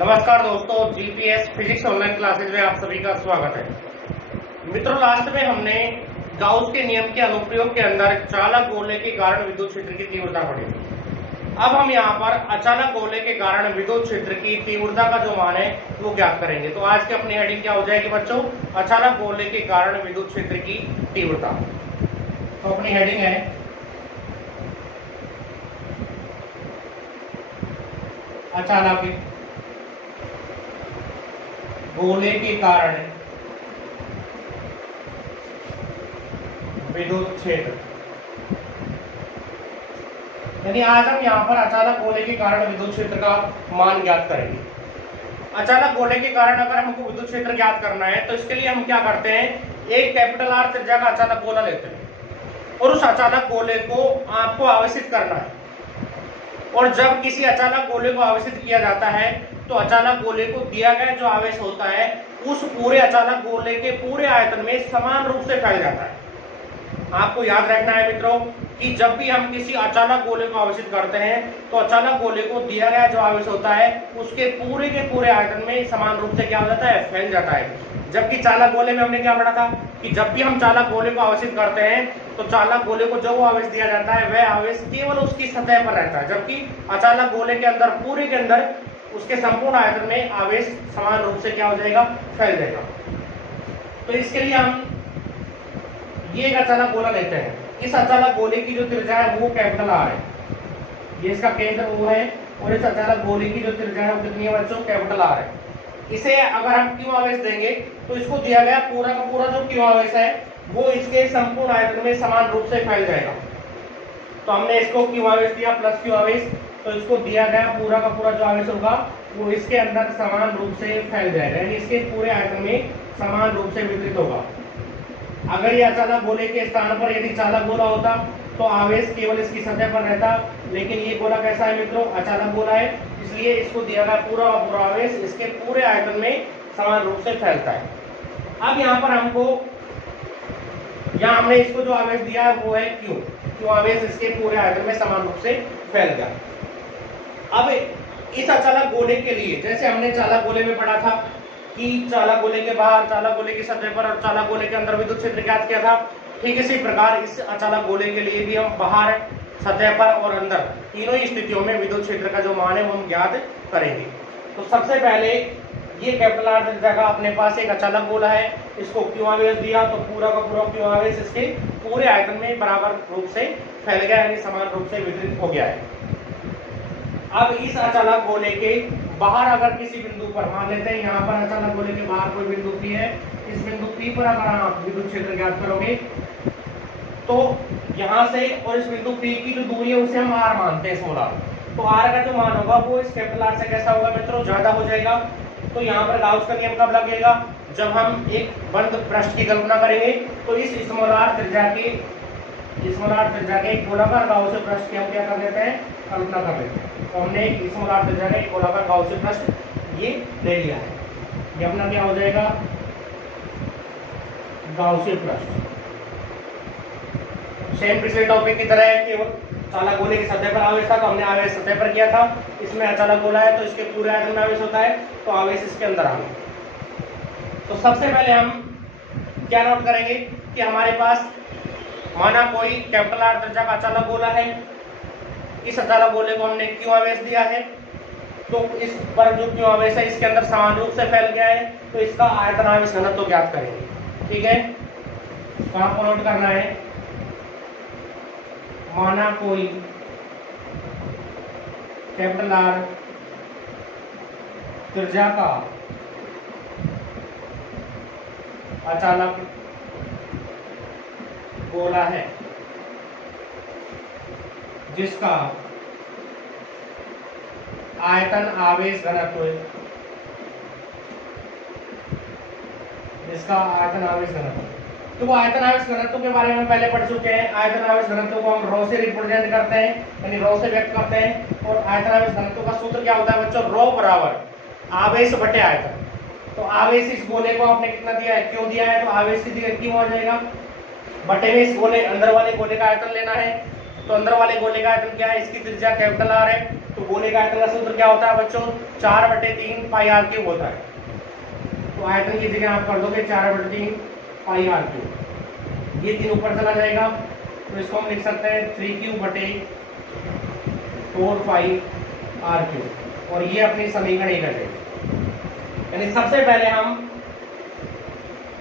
नमस्कार दोस्तों, GPS physics online classes में आप सभी का स्वागत है। मित्रों, लास्ट में हमने गाउस के नियम के अनुप्रयोग के अंदर चालक गोले के कारण विद्युत क्षेत्र की तीव्रता पढ़ी। अब हम यहाँ पर अचालक गोले के कारण विद्युत क्षेत्र की तीव्रता का जो मान है वो ज्ञात करेंगे। तो आज की अपनी हेडिंग क्या हो जाएगी बच्चों? अचालक गोले के कारण विद्युत क्षेत्र की तीव्रता। तो अपनी हेडिंग है अचालक गोले के कारण विद्युत क्षेत्र। यानी आज हम यहाँ पर अचालक गोले के कारण विद्युत क्षेत्र का मान ज्ञात करेंगे। अचालक गोले के कारण अगर हमको विद्युत क्षेत्र ज्ञात करना है तो इसके लिए हम क्या करते हैं, एक कैपिटल आर त्रिज्या का अचालक गोला लेते हैं और उस अचालक गोले को आपको आवेशित करना है। और जब किसी अचालक गोले को आवेशित किया जाता है तो अचालक गोले को दिया गया जो आवेश होता है उस पूरे अचालक गोले के पूरे आयतन में समान रूप से फैल जाता है। आपको याद रखना है मित्रों कि जब भी हम किसी अचालक गोले को आवेशित करते हैं तो अचालक गोले को दिया गया जो आवेश होता है उसके पूरे आयतन में समान रूप से क्या हो जाता है, फैल जाता है। जबकि चालक गोले में हमने क्या पढ़ा था कि जब भी हम चालक गोले को आवेशित करते हैं तो चालक गोले को जो आवेश दिया जाता है वह आवेश केवल उसकी सतह पर रहता है, जबकि अचालक गोले के अंदर पूरे के अंदर उसके संपूर्ण आयतन में आवेश समान रूप से क्या हो जाएगा, फैल जाएगा। तो इसके लिए हम ये एक अचालक गोला लेते हैं। इस अचालक गोले की जो त्रिज्या है वो कैपिटल आर है, ये इसका केंद्र वो है, और इस अचालक गोले की जो त्रिज्या है वो कितनी है बच्चों, कैपिटल आर है। इसे अगर हम क्यू आवेश देंगे तो इसको दिया गया पूरा का पूरा जो क्यू आवेश है वो इसके संपूर्ण आयतन में समान रूप से फैल जाएगा। तो हमने इसको क्यू आवेश दिया प्लस क्यू आवेश, तो इसको दिया गया पूरा का पूरा जो आवेश होगा वो इसके अंदर समान रूप से फैल जाएगा, यानी इसके पूरे आयतन में समान रूप से वितरित होगा। अगर ये अचालक गोले के स्थान पर यदि चालक गोला होता तो आवेश केवल इसकी सतह पर रहता, लेकिन ये गोला कैसा है मित्रों, अचालक गोला है, इसलिए इसको दिया गया पूरा पूरा आवेश इसके पूरे आयतन में समान रूप से फैलता है। अब यहाँ पर हमको यहाँ हमने इसको जो आवेश दिया है वो है क्यू आवेश इसके पूरे आयतन में समान रूप से फैल गया। अब इस अचालक गोले के लिए जैसे हमने चालक गोले में पढ़ा था कि चालक गोले के बाहर, चालक गोले की सतह पर और चालक गोले के अंदर विद्युत क्षेत्र ज्ञात किया था, ठीक इसी प्रकार इस अचालक गोले के लिए भी हम बाहर, सतह पर और अंदर तीनों ही स्थितियों में विद्युत क्षेत्र का जो मान है वो हम ज्ञात करेंगे। तो सबसे पहले ये कैपिटल आर त्रिज्या का अपने पास एक अचालक गोला है, इसको क्यू आवेश दिया तो पूरा का पूरा क्यू आवेश इसके पूरे आयतन में बराबर रूप से फैल गया, यानी समान रूप से वितरित हो गया है। अब इस अचालक गोले के बाहर अगर किसी बिंदु पर, मान लेते हैं यहाँ पर अचालक गोले के बाहर कोई बिंदु P है, इस बिंदु P पर अगर आप विद्युत क्षेत्र ज्ञात करोगे तो यहाँ से और इस बिंदु P की जो दूरी है उसे हम r मानते हैं, स्मॉल r। तो r का जो मान होगा वो इस कैपिटल R से कैसा होगा मित्रों, ज्यादा हो जाएगा। तो यहाँ पर गाउस का नियम कब लगेगा, जब हम एक बंद पृष्ठ की कल्पना करेंगे तो इस स्मॉल r त्रिज्या के एक गोलाकार गाउसीय पृष्ठ की हम क्या कर देते हैं, कल्पना कर लेते हैं। तो हमने एक स्मॉल r त्रिज्या का एक गोलाकार गाउसीय पृष्ठ ये ले लिया है, ये अपना क्या हो जाएगा, गाउसीय पृष्ठ। सेम पिछले टॉपिक की तरह है, केवल चालक गोले की सतह पर आवेश था तो हमने आवेश सतह पर किया था, इसमें अचालक गोला है तो इसके पूरे आयतन में आवेश होता है तो आवेश इसके अंदर आ गया। तो सबसे पहले हम क्या नोट करेंगे कि हमारे पास माना कोई कैपिटल आर त्रिज्या का अचालक गोला है, इस अचालक गोले को हमने क्यू आवेश दिया है, तो इस पर जो क्यू आवेश है इसके अंदर समान रूप से फैल गया है, तो इसका आयतन आवेश घनत्व ज्ञात करेंगे। ठीक है, तो आपको नोट करना है, माना कोई कैपिटल आर त्रिज्या का अचालक गोला है जिसका आयतन आवेश घनत्व तो वो आयतन आवेश घनत्व के बारे में पहले पढ़ चुके हैं। आयतन आवेश घनत्व को हम रो से रिप्रेजेंट करते हैं, यानी रो से व्यक्त करते हैं। और आयतन आवेश घनत्व का सूत्र क्या होता है बच्चों, रो बराबर आवेश बटे आयतन। तो आवेश इस गोले को आपने कितना दिया है, क्यों दिया है, तो आवेश की जगह क्यों आ जाएगा, बटे में इस गोले अंदर वाले गोले का आयतन लेना है। तो अंदर वाले गोले का आयतन क्या है, इसकी त्रिज्या कैपिटल आर है, तो तो गोले का आयतन का सूत्र क्या होता है बच्चों, 4/3 पाई आर क्यूब होता है। तो आयतन की जगह आप कर दोगे 4/3 पाई आर क्यूब, ये 3 ऊपर चला जाएगा तो इसको हम लिख सकते हैं 3q/4 पाई आर क्यूब, और ये अपनी समीकरण 1 है। यानी सबसे पहले हम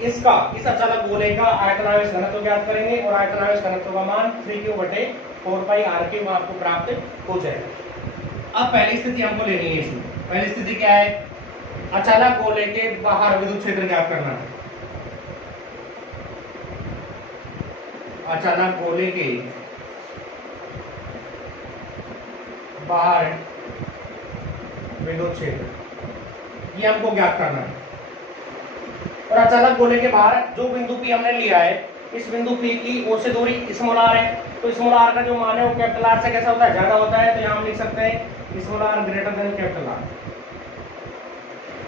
इस अचालक गोले का आयतनावेश घनत्व ज्ञात करेंगे और आयतनावेश घनत्व का मान 3q/4 पाई आर क्यूब आपको प्राप्त हो जाएगा। अब पहली स्थिति हमको लेनी है इसमें। पहली स्थिति क्या है, अचालक गोले के बाहर विद्युत क्षेत्र ज्ञात करना है। अचालक गोले के बाहर विद्युत क्षेत्र, ये हमको ज्ञात करना है। और अचालक गोले के बाहर जो बिंदु P हमने लिया है, इस बिंदु P की ओर से दूरी स्मॉल r है, तो स्मॉल r का जो मान है वो कैपिटल R से कैसा होता है, ज्यादा होता है। तो यहाँ हम लिख सकते हैं small r greater than capital R।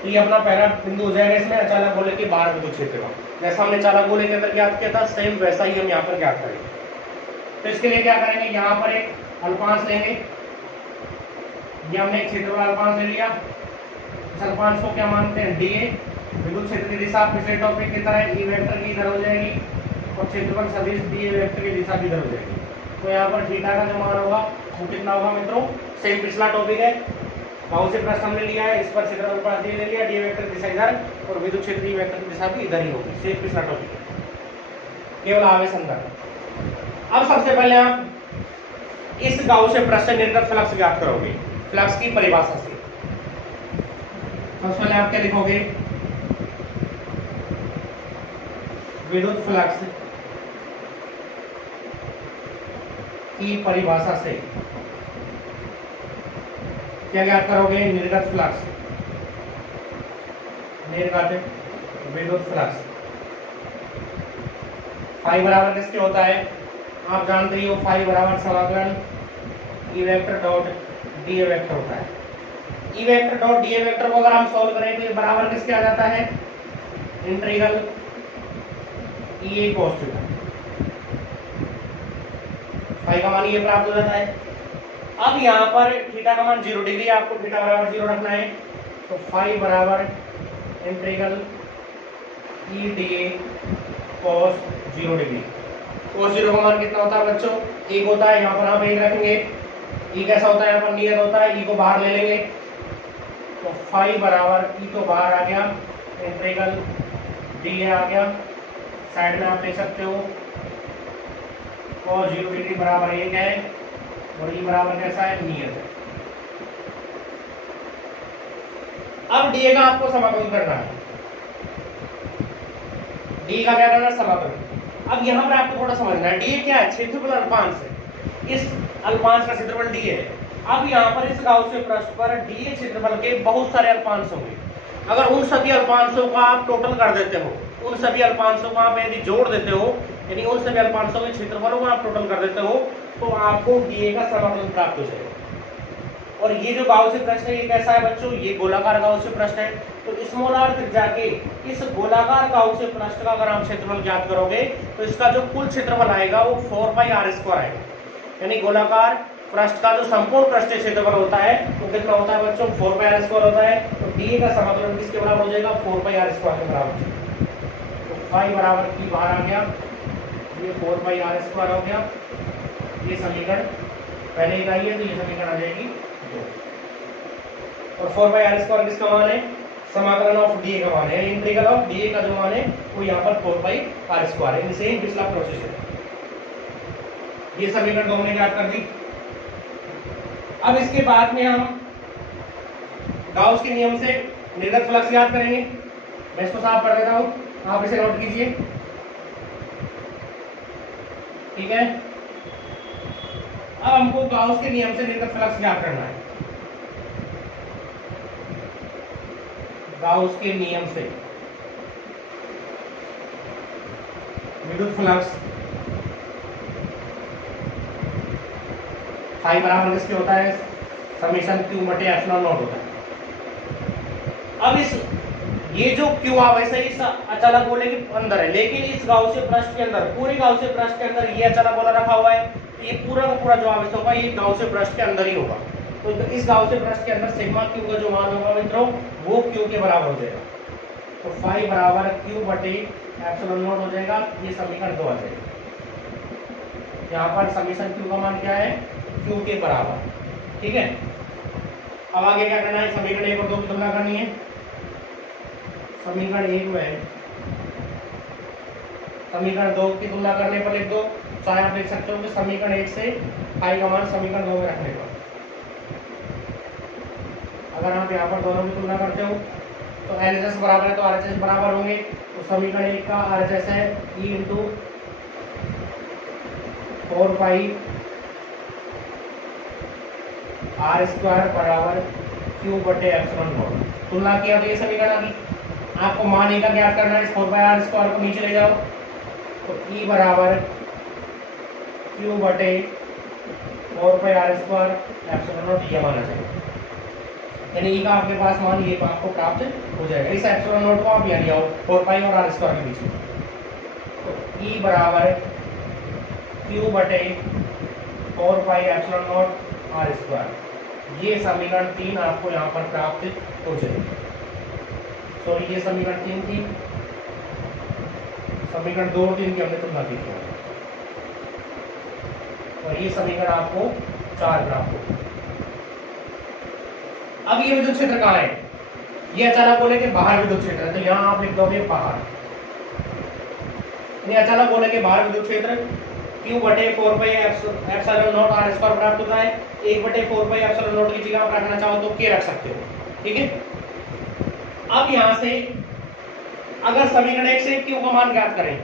तो ये अपना पहला बिंदु हो जाएगा इसमें अचालक गोले के बाहर विद्युत क्षेत्र का। जैसा हमने अचालक गोले के अंदर ज्ञात किया था, सेम वैसा ही हम यहाँ पर ज्ञात करेंगे। तो इसके लिए क्या करेंगे, यहाँ पर एक अल्पांश लेंगे। ये हमने एक क्षेत्रफल अल्पांश ले लिया। इस अल्पांश को क्या मानते हैं, dA। विद्युत क्षेत्र की दिशा पिछले टॉपिक की तरह E वेक्टर की इधर हो जाएगी और क्षेत्रफल सदिश dA वेक्टर की दिशा की इधर हो जाएगी। तो यहाँ पर थीटा का जो मान होगा वो कितना होगा मित्रों, सेम पिछला टॉपिक है। गाउस से प्रश्न हमने लिया है, इस पर क्षेत्रफल पर ले लिया, dA वेक्टर की दिशा इधर और विद्युत क्षेत्र E वेक्टर की दिशा भी इधर ही होगी, सेम पिछला टॉपिक है, केवल आवेश अंदर। अब सबसे पहले आप इस गाउस से प्रश्न निर्गत फ्लक्स ज्ञात करोगे, फ्लक्स की परिभाषा से। सबसे पहले आप क्या लिखोगे, विद्युत फ्लक्स की परिभाषा से क्या ज्ञात करोगे, निर्गत फ्लक्स, निर्गत विद्युत फ्लक्स। फाई बराबर किसके होता है, आप जानते ही हो, फाई बराबर समाकलन E vector dot dA vector होता है। E vector dot dA vector को अगर हम सॉल्व करें तो ये बराबर किसके आ जाता है, integral EA cos theta. Phi का मान ये प्राप्त हो जाता है। अब यहाँ पर थीटा का मान 0 डिग्री, आपको थीटा बराबर 0 रखना है। तो फाई बराबर integral E dA cos 0 degree. cos 0 का मान कितना होता है बच्चों, 1 होता है। यहाँ पर आप 1 रखेंगे। E कैसा होता है, यहाँ पर नियत होता है, E को बाहर ले लेंगे। तो फाई बराबर E तो बाहर आ गया, इंटीग्रल dA आ गया। साइड में आप देख सकते हो cos 0 डिग्री बराबर 1 है और E बराबर कैसा है, नियत है। अब dA का आपको समाकलन करना है। dA का क्या करना है, समाकलन। अब यहाँ पर आपको थोड़ा समझना है, dA क्या है, क्षेत्रफल अल्पांश है। इस अल्पांश का क्षेत्रफल dA है। अब यहाँ पर इस गाउसियन पृष्ठ पर dA क्षेत्रफल के बहुत सारे अल्पांश होंगे। अगर उन सभी अल्पांशों का आप टोटल कर देते हो, उन सभी अल्पांशों को आप यदि जोड़ देते हो, यानी उन सभी अल्पांशों के क्षेत्रफलों को आप टोटल कर देते हो, तो आपको dA का समाकलन प्राप्त हो जाएगा। और ये जो गाउसियन पृष्ठ है ये कैसा है बच्चों, ये गोलाकार गाउसियन पृष्ठ है। तो स्मॉल r त्रिज्या के इस गोलाकार गाउसियन पृष्ठ का अगर आप क्षेत्रफल ज्ञात करोगे तो इसका जो कुल क्षेत्रफल आएगा वो 4 पाई r स्क्वायर आएगा। यानी गोलाकार पृष्ठ का जो संपूर्ण पृष्ठीय क्षेत्रफल होता है वो कितना होता है बच्चों, 4 पाई r स्क्वायर होता है। तो dA का समाकलन किसके बराबर हो जाएगा, 4 पाई r स्क्वायर के बराबर। तो फाई बराबर की बाहर आ गया, ये 4 पाई r स्क्वायर हो गया। ये समीकरण पहले ही आई है तो ये समीकरण आ जाएगी 2। और 4 पाई r स्क्वायर किसका मान है, समाकलन ऑफ dA का मान है। इंटीग्रल ऑफ dA का जो मान है वो यहाँ पर 4 पाई r स्क्वायर है। इसे पिछला प्रोसेस है। ये समीकरण दोनों ने ज्ञात कर दी। अब इसके बाद में हम गाउस के नियम से निर्गत फ्लक्स ज्ञात करेंगे। मैं इसको साफ कर देता हूं, आप इसे नोट कीजिए, ठीक है। अब हमको गाउस के नियम से निर्गत फ्लक्स ज्ञात करना है। गाउस के नियम से विद्युत फ्लक्स फाई बराबर किसके होता है, समेशन Q बटे एप्सिलॉन नॉट होता है। अब इस ये जो Q आवेश है इस अचालक गोले के अंदर है, लेकिन इस गाउसियन पृष्ठ के अंदर, पूरे गाउसियन पृष्ठ के अंदर ये अचालक गोला रखा हुआ है। तो ये पूरा का पूरा जो आवेश होगा ये गाउसियन पृष्ठ के अंदर ही होगा। तो इस गाउसियन पृष्ठ के अंदर सिग्मा क्यू का जो मान होगा मित्रों वो क्यू के बराबर हो जाएगा। तो फाई बराबर क्यू बटे एप्सिलॉन नॉट हो जाएगा। ये समीकरण 2 आ जाएगा। यहाँ पर समीकरण क्यू का मान क्या है, क्यू के बराबर। ठीक है, अब आगे क्या करना है, समीकरण 1 और 2 की तुलना करनी है। समीकरण 1 में समीकरण 2 की तुलना करने पर लिख दो, चाहे आप लिख सकते हो कि समीकरण 1 से फाई का मान समीकरण 2 में रखने पर। अगर आप यहाँ पर दोनों की तुलना करते हो तो एलएचएस बराबर है तो आरएचएस बराबर होंगे। तो समीकरण 1 का आरएचएस है E into 4 pi r square बराबर क्यू बटे एप्सिलॉन नॉट। तुलना किया तो ये समीकरण आ गई। आपको मान ए का ज्ञात करना है, इस 4 पाई आर स्क्वायर को नीचे ले जाओ तो ई बराबर क्यू बटे 4 pi r square epsilon not ये माना जाएगा। यानी ई का आपके पास मान ये आपको प्राप्त हो जाएगा। इस एप्सिलॉन नॉट को आप यहाँ ले आओ 4 पाई और आर स्क्वायर के बीच में। तो ई बराबर क्यू बटे 4 pi epsilon naught r square. ये समीकरण 3 आपको यहाँ पर प्राप्त हो जाएगी। सॉरी, ये समीकरण 3 थी। समीकरण 2 और 3 की हमने तुलना की थी और ये समीकरण आपको 4 प्राप्त हो। अब ये विद्युत क्षेत्र कहाँ है, ये अचानक गोले के बाहर विद्युत क्षेत्र है। तो यहाँ आप लिख दोगे बाहर। अचानक गोले के बाहर विद्युत क्षेत्र क्यू बटे 4 pi epsilon naught r square प्राप्त होता है। 1 बटे 4 पाई एप्सिलॉन नॉट की जगह आप रखना चाहो तो के रख सकते हो। ठीक है, अब यहाँ से अगर समीकरण 1 से क्यू का मान ज्ञात करें,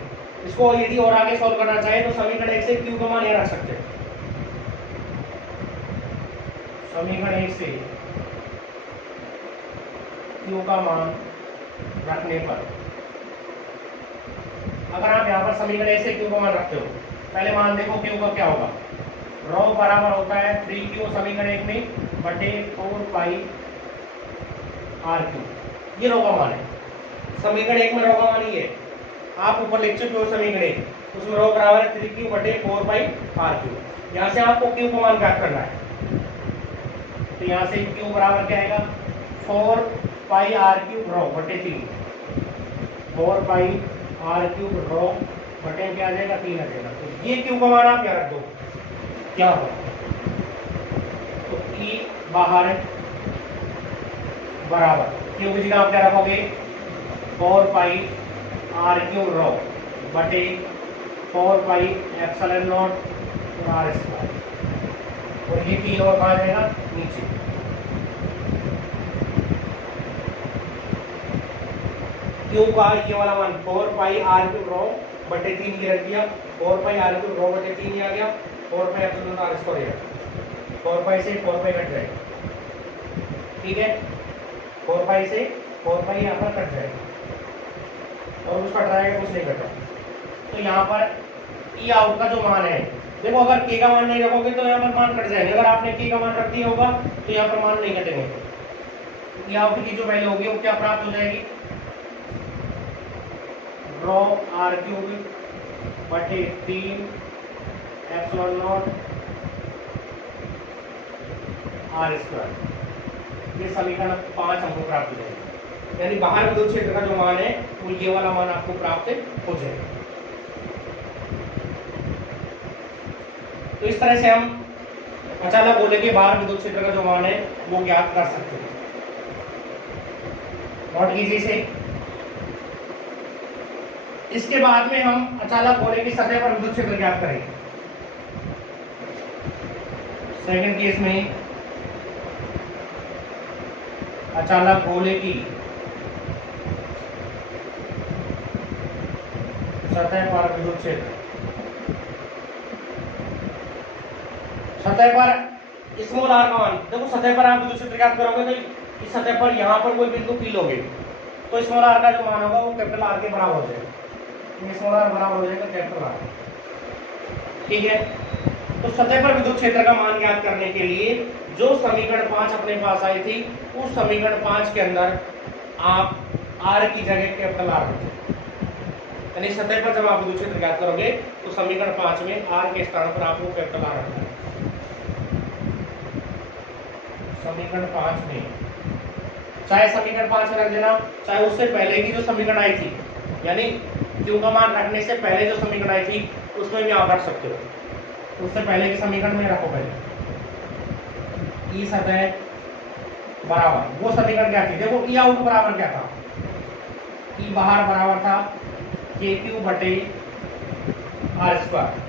इसको यदि और आगे सॉल्व करना चाहे तो समीकरण 1 से क्यू का मान यहाँ रख सकते हैं। समीकरण 1 से क्यू का मान रखने पर, अगर आप यहाँ पर समीकरण 1 से क्यू का मान रखते हो, पहले मान देखो क्यू का क्या होगा। रो बराबर होता है 3q समीकरण 1 में बटे 4 पाई आर क्यू। ये रो का मान है। समीकरण 1 में रो का मान ही है, आप ऊपर लिख चुके हो समीकरण 1, उसमें रो बराबर है 3q बटे 4 पाई आर क्यू। यहाँ से आपको क्यू का मान ज्ञात करना है। तो यहाँ से क्यू बराबर क्या आएगा, 4 पाई आर क्यूब रो बटे 3। 4 पाई आर क्यूब रो बटे क्या आ जाएगा, 3 आ जाएगा। तो ये क्यू का मान आप क्या रख दो, क्या हो, तो ई बाहर बराबर क्यू की जगह आप क्या रखोगे, 4 पाई आर क्यूब रो बटे 4 pi epsilon naught r square. और ये 3 और कहाँ जाएगा, नीचे। क्यू का ये वाला मान 4 पाई आर क्यूब रो बटे 3 ये रख दिया। 4 पाई आर क्यूब रो बटे 3 आ गया। 4 pi epsilon naught r square, 4 pi से 4 पाई कट जाएगा। ठीक है, 4 पाई से 4 पाई यहाँ पर कट जाएगा और कुछ कट जाएगा, कुछ नहीं कटा। तो यहाँ पर ई आउट का जो मान है, देखो अगर के का मान नहीं रखोगे तो यहाँ पर मान कट जाएंगे। अगर आपने के का मान रख दिया होगा तो यहाँ पर मान नहीं कटेंगे। ई आउट की जो वैल्यू होगी वो क्या प्राप्त हो जाएगी, रो आर क्यूब बटे 3 एप्सिलॉन नॉट आर स्क्वायर। ये समीकरण 5 हमको प्राप्त हो जाएगा। यानी बाहर विद्युत क्षेत्र का जो मान है वो ये वाला मान आपको प्राप्त हो जाएगा। तो इस तरह से हम अचानक गोले के बाहर विद्युत क्षेत्र का जो मान है वो ज्ञात कर सकते हैं। नोट कीजिए इसे। इसके बाद में हम अचानक गोले की सतह पर विद्युत क्षेत्र ज्ञात करेंगे। सेकंड केस में अचानक गोले की सतह पर विद्युत क्षेत्र, सतह पर स्मॉल आर का मान, देखो सतह पर आप विद्युत क्षेत्र ज्ञात करोगे तो इस सतह पर यहाँ पर कोई बिंदु पी लोगे तो स्मॉल आर का जो मान होगा वो कैपिटल आर के बराबर हो जाएगा। स्मॉल आर बराबर हो जाएगा कैपिटल आर। ठीक है, तो सतह पर विद्युत क्षेत्र का मान ज्ञात करने के लिए जो समीकरण 5 अपने पास आई थी उस समीकरण 5 के अंदर आप आर की जगह कैपिटल आर रखें। यानी सतह पर जब आप विद्युत क्षेत्र ज्ञात करोगे तो समीकरण 5 में आर के स्थान पर आपको कैपिटल आर रखना है। समीकरण 5 में, चाहे समीकरण 5 में रख देना, चाहे उससे पहले की जो समीकरण आई थी, यानी क्यू का मान रखने से पहले जो समीकरण आई थी उसमें भी आप रख सकते हो। उससे पहले के समीकरण में रखो पहले ई सतह बराबर, वो समीकरण क्या थी देखो, ई आउट बराबर क्या था, ई बाहर बराबर था के क्यू बटे आर स्क्वायर।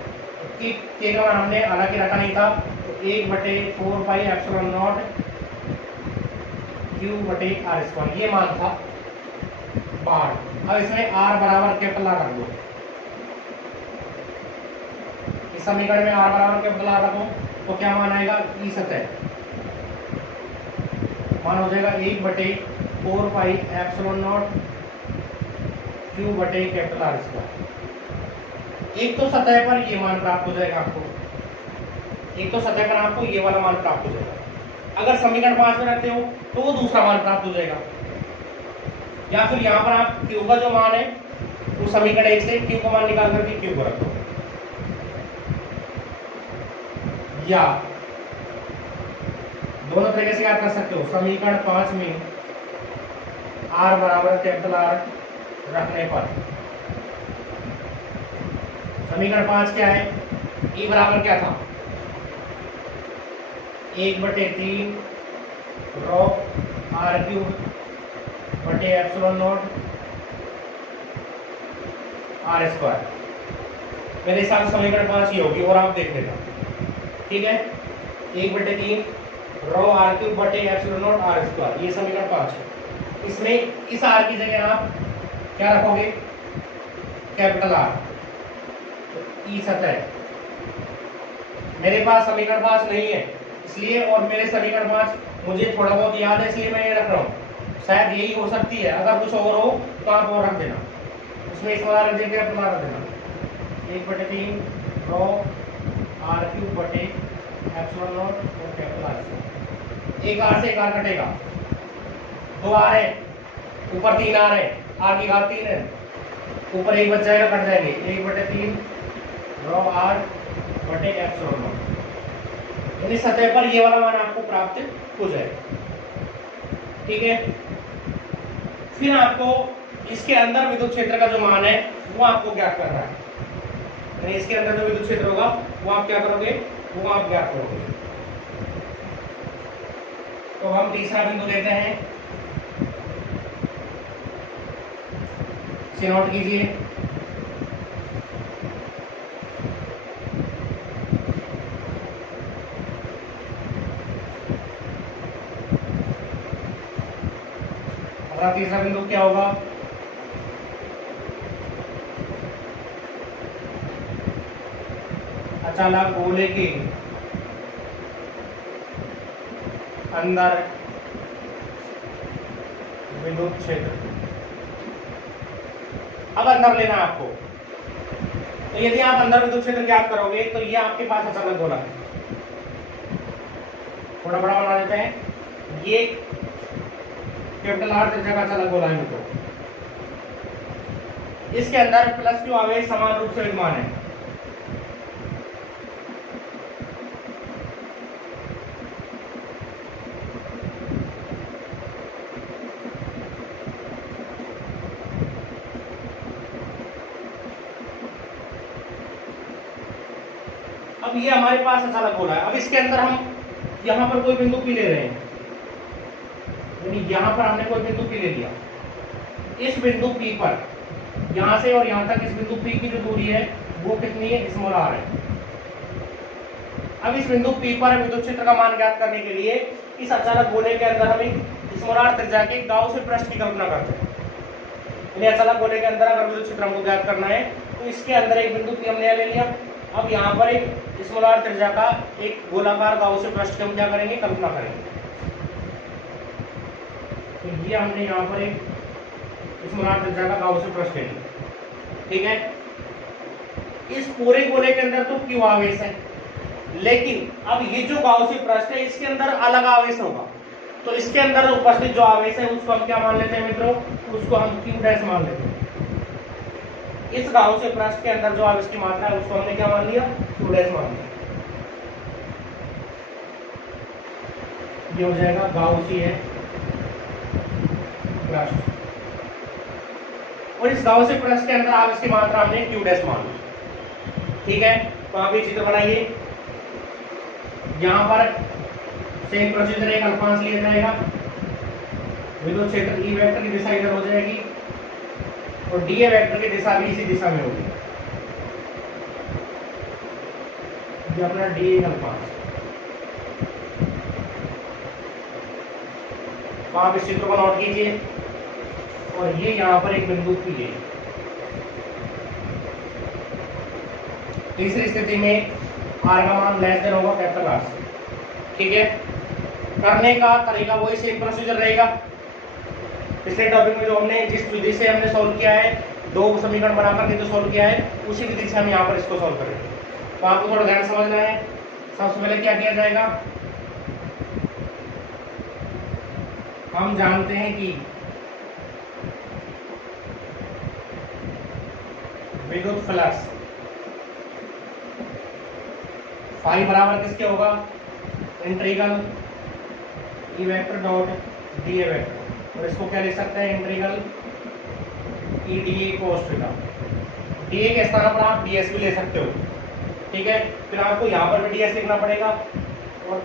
के का मान हमने हालांकि रखा नहीं था, तो 1/4 पाई एप्सिलॉन नॉट क्यू बटे आर स्क्वायर, ये मान था बाहर। अब इसमें आर बराबर कैपिटल आर रख दो, इस समीकरण में आर बराबर कैपिटल आर रखो तो क्या मान आएगा, ई सतह मान हो जाएगा 1/4 पाई एप्सिलॉन नॉट क्यू बटे कैपिटल आर स्क्वायर। एक तो सतह पर ये मान प्राप्त हो जाएगा आपको, एक तो सतह पर आपको ये वाला मान प्राप्त हो जाएगा। अगर समीकरण 5 में रखते हो तो वो दूसरा मान प्राप्त हो जाएगा, या फिर यहाँ पर आप क्यू का जो मान है वो समीकरण 1 से क्यू का मान निकाल करके क्यू को रख दो, या दोनों तरीके से याद कर सकते हो। समीकरण 5 में आर बराबर कैपिटल आर रखने पर, समीकरण 5 क्या है, ई बराबर क्या था 1/3 रॉ आर क्यूब बटे एप्सिलॉन नॉट आर स्क्वायर। मेरे हिसाब से समीकरण 5 ही होगी और आप देख लेना, ठीक है। 1/3 रॉ आर क्यूब बटे एप्सिलॉन नॉट आर स्क्वायर, ये समीकरण 5 है। इसमें इस आर की जगह आप क्या रखोगे, कैपिटल आर, ई सतह। मेरे पास समीकरण 5 नहीं है इसलिए, और मेरे समीकरण 5 मुझे थोड़ा बहुत याद है इसलिए मैं ये रख रहा हूँ, शायद यही हो सकती है, अगर कुछ और हो तो आप और रख देना, उसमें इस वाला रख देंगे कैपिटल आर रख देना। 1/3 रॉ आर क्यूब बटे एप्सिलॉन नॉट और कैपिटल आर। एक आर से एक आर कटेगा, 2 आर है, ऊपर 3 आर है, आर की घात 3 है, ऊपर 1 बच जाएगा, कट जाएंगे। 1/3 रॉ आर बटे एप्सिलॉन नॉट, यानी सतह पर ये वाला मान आपको प्राप्त हो जाएगा, ठीक है। फिर आपको इसके अंदर विद्युत क्षेत्र का जो मान है वो आपको ज्ञात करना है, यानी इसके अंदर जो विद्युत क्षेत्र होगा वो आप क्या करोगे, वो आप ज्ञात करोगे। तो हम तीसरा बिंदु लेते हैं, इसे नोट कीजिए। हमारा तीसरा बिंदु क्या होगा, अचालक गोले के अंदर विद्युत क्षेत्र। अब अंदर लेना है आपको, तो यदि आप अंदर विद्युत क्षेत्र ज्ञात करोगे तो ये आपके पास अचालक गोला है, थोड़ा बड़ा बना देते हैं, ये कैपिटल आर त्रिज्या का अचालक गोला है मित्रों। इसके अंदर प्लस क्यू आवेश समान रूप से विद्यमान है। अब ये हमारे पास अचालक गोला है। अब इसके अंदर हम यहां पर कोई बिंदु पी ले रहे हैं, यानी यहां पर हमने कोई बिंदु पी ले लिया। इस बिंदु पी पर यहां से और यहां तक इस बिंदु पी की जो दूरी है वो कितनी है, स्मॉल आर है। अब इस बिंदु पी पर विद्युत क्षेत्र का मान ज्ञात करने के लिए इस अचालक गोले के अंदर हम एक स्मॉल आर त्रिज्या के गाउस पृष्ठ की कल्पना करते हैं। यानी अचालक गोले के अंदर अगर विद्युत क्षेत्र हमको ज्ञात करना है तो इसके अंदर एक बिंदु पी हमने ले लिया। अब यहाँ पर एक स्मॉल आर त्रिज्या का एक गोलाकार गाउस पृष्ठ की हम क्या करेंगे, कल्पना करेंगे। तो ये हमने यहाँ पर एक स्मॉल आर त्रिज्या का गाउस पृष्ठ है, ठीक है। इस पूरे गोले के अंदर तो क्यू आवेश है, लेकिन अब ये जो गाउस पृष्ठ है इसके अंदर अलग आवेश होगा, तो इसके अंदर उपस्थित जो आवेश है उसको हम क्या मान लेते हैं मित्रों, उसको हम क्यू डैश मान लेते हैं। इस गाउस पृष्ठ के अंदर जो आवेश की मात्रा है उसको हमने क्या मान लिया, क्यू डैश मान लिया। ये हो जाएगा गाउसी है पृष्ठ, और इस गाउसी पृष्ठ के अंदर आप इसकी मात्रा हमने q डैश मान ली। ठीक है, तो आप ये चित्र बनाइए। यहां पर सेम प्रोसीजर एक अल्फांस लिया जाएगा, विद्युत क्षेत्र ई वेक्टर की दिशा इधर हो जाएगी और डीए वेक्टर की दिशा भी इसी दिशा में होगी। ये अपना डी अल्फांस, तो आप इस चित्र को नोट कीजिए और ये यहां पर एक बिंदु पी है। तीसरी स्थिति में आर का मान लेस देन होगा कैपिटल आर से। ठीक है, करने का तरीका वही सेम प्रोसीजर रहेगा। पिछले टॉपिक में जो हमने जिस विधि से हमने सॉल्व किया है, दो समीकरण बनाकर के जो सॉल्व किया है, उसी विधि से हम यहाँ पर इसको सॉल्व करेंगे। तो आपको थोड़ा ध्यान समझना है। सबसे पहले क्या किया जाएगा, हम जानते हैं कि विद्युत फ्लक्स फाई बराबर किसके होगा, integral E vector dot D A vector, और इसको क्या लिख सकते हैं, integral E D A cos theta. D A के स्थान पर आप डी एस भी ले सकते हो। ठीक है, फिर आपको यहाँ पर भी डी एस लिखना पड़ेगा और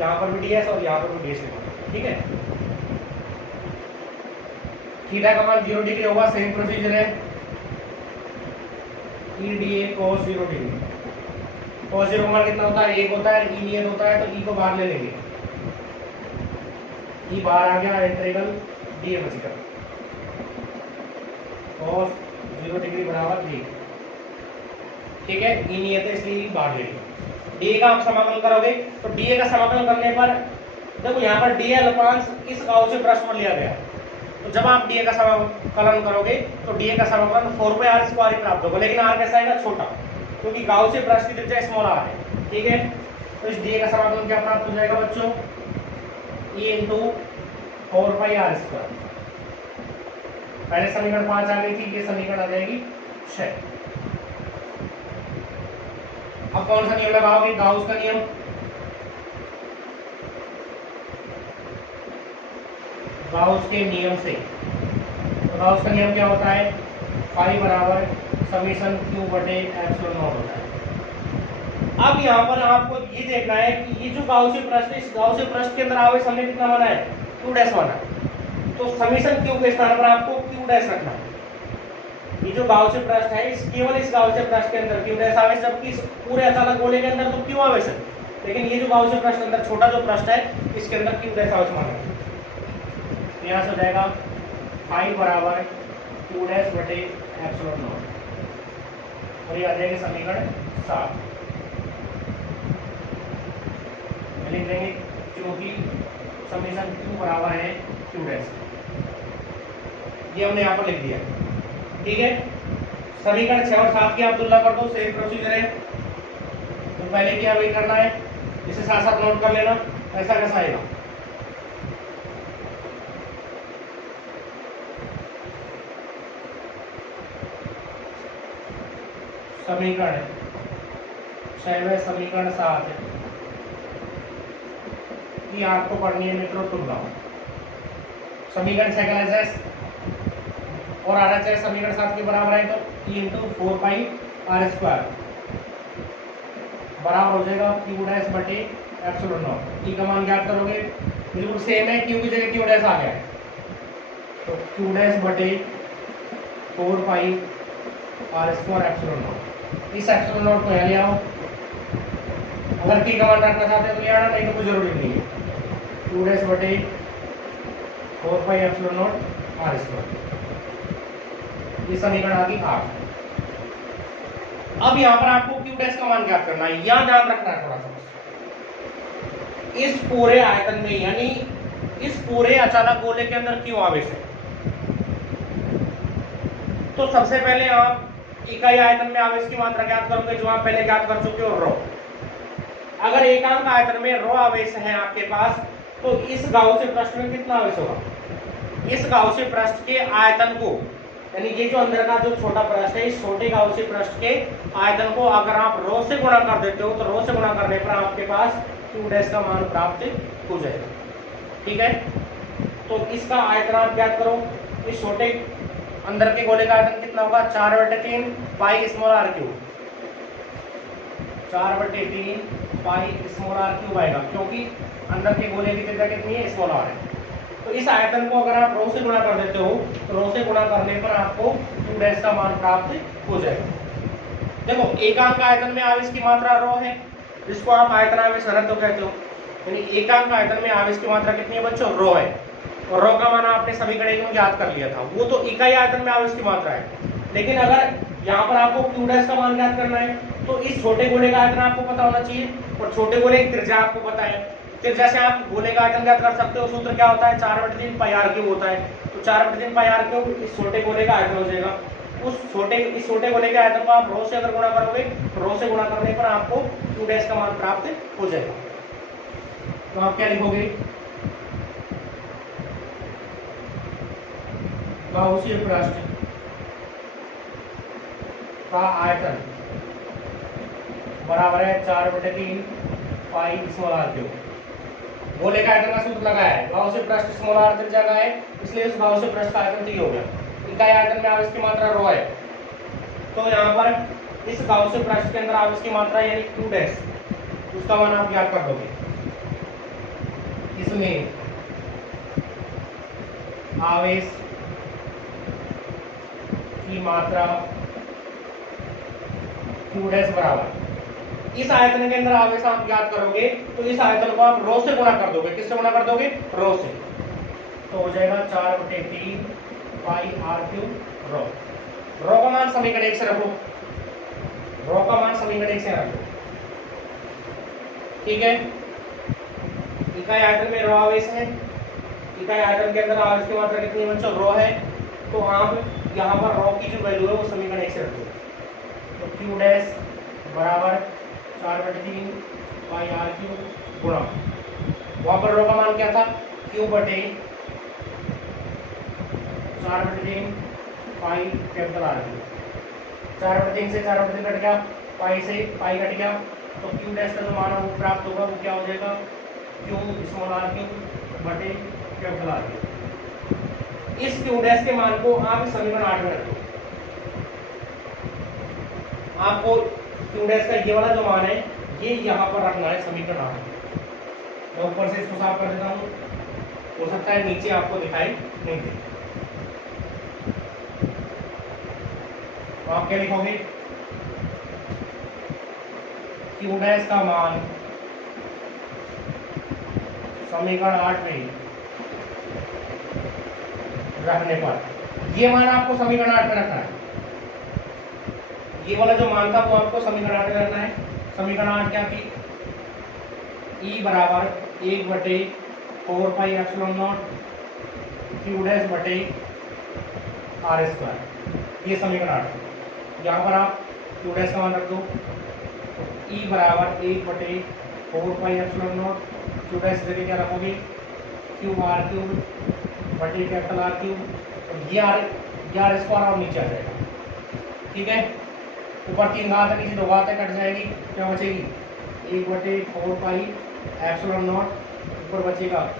यहाँ पर भी डी एस और यहाँ पर भी डी एस लिखना पड़ेगा। ठीक है, थीटा का मान 0 डिग्री होगा, सेम प्रोसीजर है, E D A cos 0 degree. कोस 0 का मान कितना होता है, 1 होता है, ई नियत होता है, तो ई को बाहर ले लेंगे, ई बाहर आ गया, इंटीग्रल डी ए बचेगा, कोस 0 डिग्री बराबर डी। ठीक है, ई नियत है इसलिए बाहर ले लेंगे। डी का आप समाकलन करोगे तो डी का समाकलन करने पर देखो यहाँ पर डी अल्फांस इस गाउसी पृष्ठ पर लिया गया, तो जब आप डी का समाकलन करोगे तो डी का समाकलन 4/r² ही प्राप्त होगा, लेकिन आर कैसा आएगा, छोटा, क्योंकि गाउसी पृष्ठ की त्रिज्या स्मॉल आर है। ठीक है, तो इस डी का समाकलन क्या प्राप्त हो जाएगा बच्चों, e × 4πr²। पहले समीकरण 5 आ गई थी, ये समीकरण आ जाएगी 6। अब कौन सा नियम लगाओगे, गाउस का नियम। गाउस के नियम से, तो गाउस का नियम क्या होता है, फाई बराबर समीशन क्यू बटे एप्सिलॉन नॉट होता है। अब यहाँ पर आपको ये देखना है कि ये जो गाउसी पृष्ठ है, इस गाउसी पृष्ठ के अंदर आवेश हमने कितना माना है, q डैश माना है, तो समीशन q के स्थान पर आपको q डैश रखना है। ये जो गाउसी पृष्ठ है, इस केवल इस गाउसी पृष्ठ के अंदर q डैश आवेश, जबकि इस पूरे अचालक गोले के अंदर तो q आवेश है, लेकिन ये जो गाउसी पृष्ठ अंदर छोटा जो पृष्ठ है, इसके अंदर q डैश आवेश माना है। यहाँ से हो जाएगा फाई बराबर q डैश बटे एप्सिलॉन नॉट, और ये आ जाएगा समीकरण 7। लिख देंगे क्योंकि समीकरण q बराबर है q डैश, ये हमने यहाँ पर लिख दिया। ठीक है, समीकरण 6 और 7 की आप तुलना कर दो, सेम प्रोसीजर है। तो पहले क्या वही करना है, इसे साथ साथ नोट कर लेना, ऐसा कैसा आएगा, समीकरण 6 में समीकरण 7 की आपको पढ़नी है मित्रों तुलना। समीकरण 6 का एस और आर एच एस समीकरण 7 के बराबर है, तो ई × 4πr² बराबर हो जाएगा q डैश बटे एप्सिलॉन नॉट। ई का मान ज्ञात करोगे, बिल्कुल सेम है, q की जगह q डैश आ गया है, तो q डैश बटे 4πr² एप्सिलॉन नॉट। इस एप्सिलॉन नॉट को यहाँ ले आओ, अगर की का मान रखना चाहते हैं तो ले आना, नहीं तो कोई जरूरी नहीं है। q डैश बटे 4πr², ये समीकरण आ गई 8। अब यहाँ पर आपको q डैश का मान ज्ञात करना है, यहाँ ध्यान रखना है थोड़ा सा। इस पूरे आयतन में, यानी इस पूरे अचालक गोले के अंदर क्यों आवेश है, तो सबसे पहले आप इकाई आयतन में आवेश की मात्रा ज्ञात करोगे, जो आप पहले ज्ञात कर चुके हो, रो। अगर एकांक आयतन में रो आवेश है आपके पास, तो इस गाउसी पृष्ठ में कितना आवेश होगा, इस गाउसी पृष्ठ के आयतन को, यानी ये जो अंदर का जो छोटा पृष्ठ है, इस छोटे गाउसी पृष्ठ के आयतन को अगर आप रो से गुणा कर देते हो, तो रो से गुणा करने पर आपके पास q डैश का मान प्राप्त हो जाएगा। ठीक है, तो इसका आयतन आप ज्ञात करो। इस छोटे अंदर के गोले का आयतन कितना होगा, 4/3 pi small r cube, 4/3 pi small r cube आएगा, क्योंकि अंदर के गोले की त्रिज्या कितनी है, स्मॉल आर है। तो इस आयतन को अगर आप रो से गुणा कर देते हो तो रो से गुणा करने पर आपको q डैश का मान प्राप्त हो जाएगा। देखो एकांक आयतन में आवेश की मात्रा रो है, जिसको आप आयतनावेश घनत्व कहते हो, यानी एकांक आयतन में आवेश की मात्रा कितनी है बच्चों, रो है। और रो का मान आपने समीकरण में ज्ञात कर लिया था, वो तो इकाई आयतन में आवेश की मात्रा है। लेकिन अगर यहाँ पर आपको q डैश का मान ज्ञात करना है तो इस छोटे गोले का आयतन आपको पता होना चाहिए और छोटे गोले की त्रिज्या आपको पता है। त्रिज्या से आप गोले का आयतन ज्ञात कर सकते हो, सूत्र क्या होता है, 4/3 पाई आर क्यूब होता है। तो 4/3 पाई आर क्यूब इस छोटे गोले का आयतन हो जाएगा। इस छोटे गोले के आयतन को आप रो से अगर गुणा करोगे, रो से गुणा करने पर आपको q डैश का मान प्राप्त हो जाएगा। तो आप क्या लिखोगे, गाउसीय पृष्ठ का आयतन बराबर है 4/3 पाई स्मॉल आर क्यूब। गोले का आयतन का सूत्र लगाया है, गाउसीय पृष्ठ स्मॉल आर त्रिज्या का है, इसलिए उस गाउसीय पृष्ठ का आयतन तो हो गया। इकाई आयतन में आवेश की मात्रा रो है, तो यहाँ पर इस गाउसीय पृष्ठ के अंदर आवेश की मात्रा यानी q डैश, उसका मान आप ज्ञात कर दोगे। इसमें आवेश की मात्रा q डैश बराबर, इस आयतन के अंदर आवेश आप ज्ञात करोगे तो इस आयतन को आप रो से गुणा कर दोगे। किससे गुणा कर दोगे, रो से, तो हो जाएगा 4/3 पाई आर क्यूब रो। रो का मान समीकरण 1 से रखो, रो का मान समीकरण 1 से रखो। ठीक है, इकाई आयतन में रो आवेश है, इकाई आयतन के अंदर आवेश की मात्रा कितनी है, रो है। तो आप यहाँ पर रो की जो वैल्यू है वो समीकरण 1 से रखो। तो q डैश बराबर 4/3 पाई आर क्यूब गुणा, वहां पर रो का मान क्या था, q/4/3 pi capital R cube. 4/3 से 4/3 कट गया, पाई से पाई कट गया, तो q डैश का जो मान है वो प्राप्त होगा, वो क्या हो जाएगा, q स्मॉल आर क्यूब बटे कैपिटल आर क्यूब। इस q डैश के मान को आप समीकरण 8 में रखो। आपको q डैश का ये वाला जो मान है ये यहाँ पर रखना है समीकरण 8 में। मैं ऊपर से इसको साफ कर देता हूँ, हो सकता है नीचे आपको दिखाई नहीं दे। तो आप क्या लिखोगे, q डैश का मान समीकरण 8 में रखने पर, ये मान आपको समीकरण 8 में रखना है, ये वाला जो मान था वो आपको समीकरण 8 में रखना है। समीकरण 8 क्या थी, E बराबर 1/4 पाई एप्सिलॉन नॉट q डैश बटे आर स्क्वायर, ये समीकरण 8। यहाँ पर आप q डैश का मान रख दो, E बराबर 1/4 पाई एप्सिलॉन नॉट, q डैश जगह क्या रखोगे, q आर क्यूब बटे कैपिटल आर क्यूब, और ये आर स्क्वायर और नीचे आ जाएगा। ठीक है, ऊपर 3 घात है, नीचे 2 घात है, कट जाएगी, क्या बचेगी, 1/4 पाई एप्सिलॉन नॉट, ऊपर बचेगा q,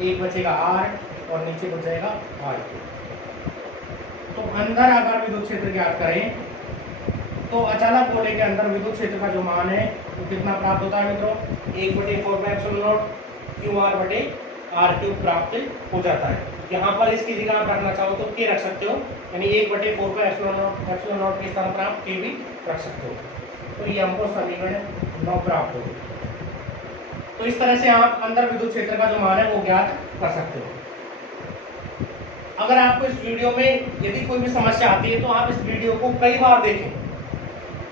एक बचेगा r और नीचे बच जाएगा r। तो अंदर अगर विद्युत क्षेत्र ज्ञात करें तो अचालक गोले के अंदर विद्युत क्षेत्र का जो मान है वो कितना प्राप्त होता है मित्रों, 1/4 पाई एप्सिलॉन नॉट q r बटे आर क्यूब प्राप्त हो जाता है। यहाँ पर इसकी जगह आप रखना चाहो तो k रख सकते हो, यानी 1/4 का एप्सिलॉन नॉट के स्थान पर आप k भी रख सकते हो। तो ये हमको समीकरण 9 प्राप्त होगी। तो इस तरह से आप अंदर विद्युत क्षेत्र का जो मान है वो ज्ञात कर सकते हो। अगर आपको इस वीडियो में यदि कोई भी समस्या आती है तो आप इस वीडियो को कई बार देखें।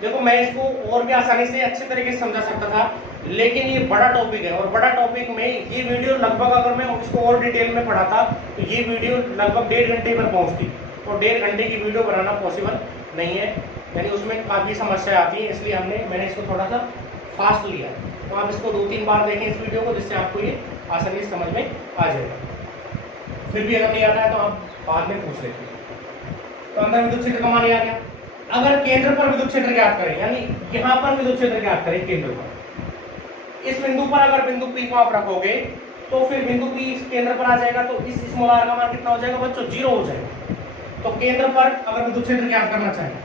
देखो मैं इसको और भी आसानी से अच्छे तरीके से समझा सकता था, लेकिन ये बड़ा टॉपिक है और बड़ा टॉपिक में ये वीडियो लगभग, अगर मैं इसको और डिटेल में पढ़ाता तो ये वीडियो लगभग 1.5 घंटे पर पहुंचती, और 1.5 घंटे की वीडियो बनाना पॉसिबल नहीं है, यानी उसमें काफ़ी समस्या आती है, इसलिए मैंने इसको थोड़ा सा फास्ट लिया। तो आप इसको 2-3 बार देखें इस वीडियो को, जिससे आपको ये आसानी से समझ में आ जाएगा। फिर भी अगर नहीं आता है तो आप बाद में पूछ लेते। तो अंदर विद्युत क्षेत्र का मान आ गया। अगर केंद्र पर विद्युत क्षेत्र ज्ञात करें, यानी यहाँ पर विद्युत क्षेत्र ज्ञात करें केंद्र पर, इस बिंदु पर अगर बिंदु P को आप रखोगे तो फिर बिंदु P इस केंद्र पर आ जाएगा, तो इस स्मॉल r का मान कितना हो जाएगा बच्चों, 0 हो जाएगा। तो केंद्र पर अगर विद्युत क्षेत्र ज्ञात करना चाहें,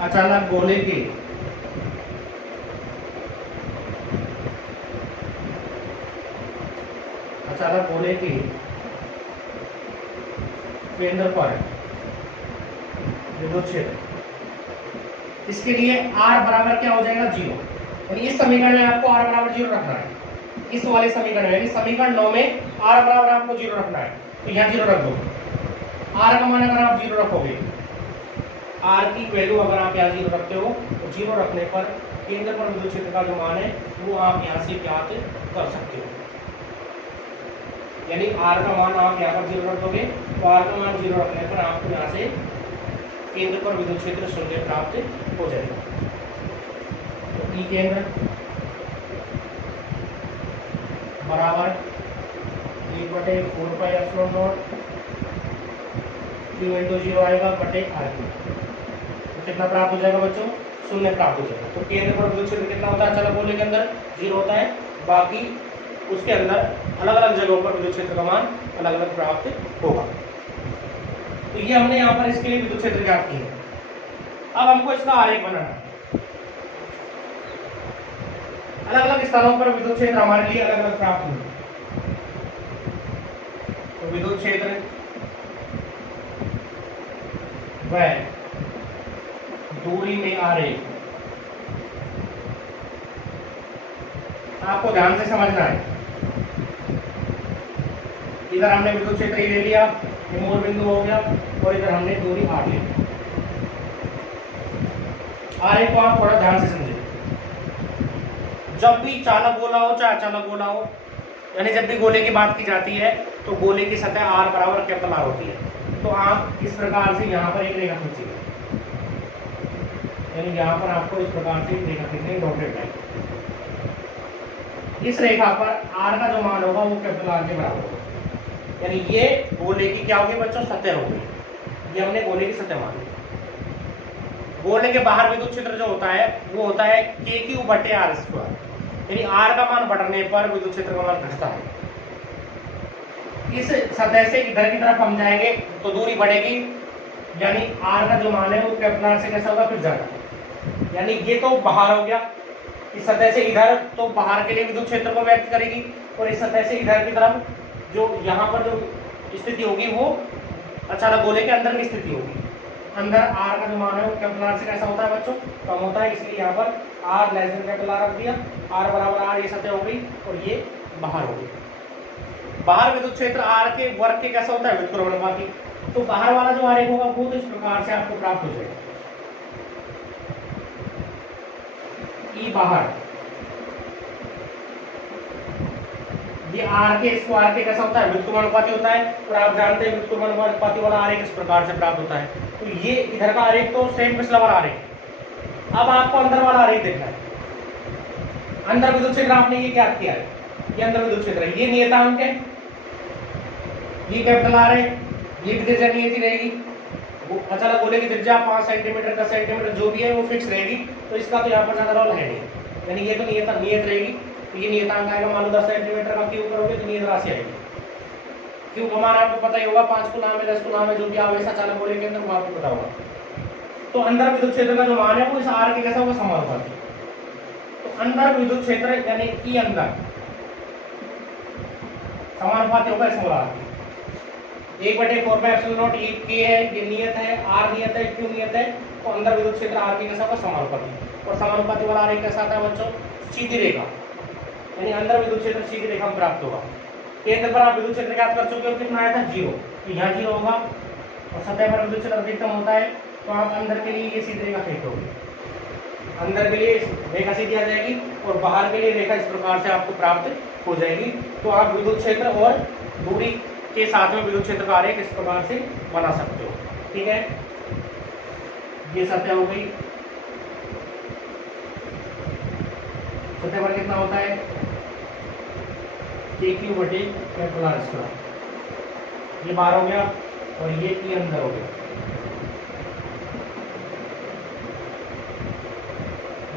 अचानक गोले के केंद्र पर विद्युत क्षेत्र, इसके लिए r बराबर क्या हो जाएगा, 0। यानी इस समीकरण में आपको r बराबर 0 रखना है। इस वाले समीकरण में, यानी समीकरण 9 में r बराबर आपको 0 रखना है, तो यहाँ 0 रख दो। r का मान अगर आप 0 रखोगे, r की वैल्यू अगर आप यहाँ 0 रखते हो, तो 0 रखने पर केंद्र पर विद्युत क्षेत्र का जो मान है वो आप यहाँ से ज्ञात कर सकते हो। यानी r का मान आप यहाँ पर 0 रख दोगे, तो r का मान 0 रखने पर आपको यहाँ से केंद्र पर विद्युत क्षेत्र 0 प्राप्त हो जाएगा। तो E केंद्र बराबर 1/4 पाई एप्सिलॉन नॉट Q × 0 आएगा बटे R। तो कितना प्राप्त हो जाएगा बच्चों, 0 प्राप्त हो जाएगा। तो केंद्र पर विद्युत क्षेत्र कितना होता है, चलो गोले के अंदर 0 होता है, बाकी उसके अंदर अलग अलग जगहों पर विद्युत क्षेत्र का मान अलग अलग प्राप्त होगा। तो ये हमने यहाँ पर इसके लिए विद्युत क्षेत्र ज्ञात की है। अब हमको इसका आरेख बनाना है। अलग अलग स्थानों पर विद्युत क्षेत्र हमारे लिए अलग अलग प्राप्त हुए। तो विद्युत क्षेत्र वह दूरी में आरेख आपको ध्यान से समझना है। इधर हमने विद्युत क्षेत्र ही ले लिया, ये मूल बिंदु हो गया, और इधर हमने दूरी r ले ली। आरेख को आप थोड़ा ध्यान से समझिए। जब भी चालक गोला हो चाहे अचालक गोला हो, यानी जब भी गोले की बात की जाती है तो गोले की सतह r बराबर कैपिटल R होती है। तो आप इस प्रकार से यहाँ पर एक रेखा खींचिए, यानी यहाँ पर आपको इस प्रकार से रेखा खींचनी, डॉटेड लाइन। इस रेखा पर r का जो मान होगा वो कैपिटल R के बराबर होगा। यानी ये गोले की क्या होगी बच्चों, सतह होगी। ये हमने गोले की सतह मानी। गोले के बाहर विद्युत क्षेत्र जो होता है वो होता है KQ/r²। यानी r का मान बढ़ने पर विद्युत क्षेत्र का मान घटता है। इस सतह से इधर की तरफ हम जाएंगे तो दूरी बढ़ेगी, यानी r का जो मान है वो कैपिटल R से कैसा होगा, फिर ज्यादा। यानी ये तो बाहर हो गया, इस सतह से इधर तो बाहर के लिए विद्युत क्षेत्र को व्यक्त करेगी, और इस सतह से इधर की तरफ जो यहाँ पर जो स्थिति होगी वो अचानक गोले के अंदर की स्थिति होगी। अंदर r का जो मान है वो कैपिटल R से कैसा होता है बच्चों, कम होता है, इसलिए यहाँ पर r less than capital R रख दिया। r बराबर r, ये सतह हो गई और ये बाहर हो गई। बाहर विद्युत क्षेत्र r के वर्ग के कैसा होता है, व्युत्क्रमणुपाती। तो बाहर वाला जो आरेख होगा वो तो इस प्रकार से आपको प्राप्त हो जाएगा। E बाहर, ये r के इसको r के कैसा होता है, व्युत्क्रमणुपाती होता है, और आप जानते हैं व्युत्क्रमणुपाती वाला आरेख इस प्रकार से प्राप्त होता है। तो ये इधर का आरेख तो सेम पिछला वाला आरेख। अब आपको अंदर वाला आरेख देखना है। अंदर विद्युत क्षेत्र आपने ये क्या किया है, ये अंदर विद्युत क्षेत्र है, ये नियतांक है, ये कैपिटल R है, ये त्रिज्या नियति रहेगी। अचानक गोले की त्रिज्या 5 सेंटीमीटर 10 सेंटीमीटर जो भी है वो फिक्स रहेगी, तो इसका तो यहाँ पर ज्यादा रोल है नहीं। यानी ये तो नियत रहेगी, तो ये नियतांक आएगा। मान लो 10 सेंटीमीटर का क्यू करोगे तो नियत राशि आएगी। क्यू का मान आपको पता ही होगा, 5 कूलम में 10 कूलम में जो भी आवेश अचानक गोले के अंदर वो आपको पता होगा। तो अंदर विद्युत क्षेत्र का जो मान है वो इस R के कैसा होगा, समानुपाती। तो अंदर विद्युत क्षेत्र यानी E अंदर समानुपाती होगा स्मॉल r के। 1/4 E के है, ये नियत है, R नियत है, Q नियत है, तो अंदर विद्युत क्षेत्र R के कैसा होगा, समानुपाती। और समानुपाती वाला आरेख कैसा आता है बच्चों, सीधी रेखा, यानी अंदर विद्युत क्षेत्र सीधी रेखा में प्राप्त होगा। केंद्र पर आप विद्युत क्षेत्र ज्ञात कर चुके हो, कितना आया था, 0। तो यहाँ 0 होगा, और सतह पर विद्युत क्षेत्र अधिकतम होता है, तो आप अंदर के लिए ये सीधी रेखा खींचोगे। अंदर के लिए रेखा सीधी आ जाएगी, और बाहर के लिए रेखा इस प्रकार से आपको प्राप्त हो जाएगी। तो आप विद्युत क्षेत्र और दूरी के साथ में विद्युत क्षेत्र का आरेख इस प्रकार से बना सकते हो। ठीक है, ये सतह हो गई। सतह पर कितना होता है, KQ/R²। ये बाहर हो गया, और ये E अंदर हो गया।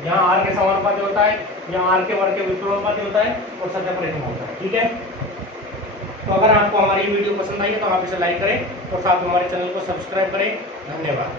यहाँ आर के समानुपाती होता है, यहाँ आर के वर्ग के व्युत्क्रमानुपाती होता है और सत्य परिसीमा होता है। ठीक है, तो अगर आपको हमारी वीडियो पसंद आई है तो आप इसे लाइक करें और साथ में हमारे चैनल को सब्सक्राइब करें। धन्यवाद।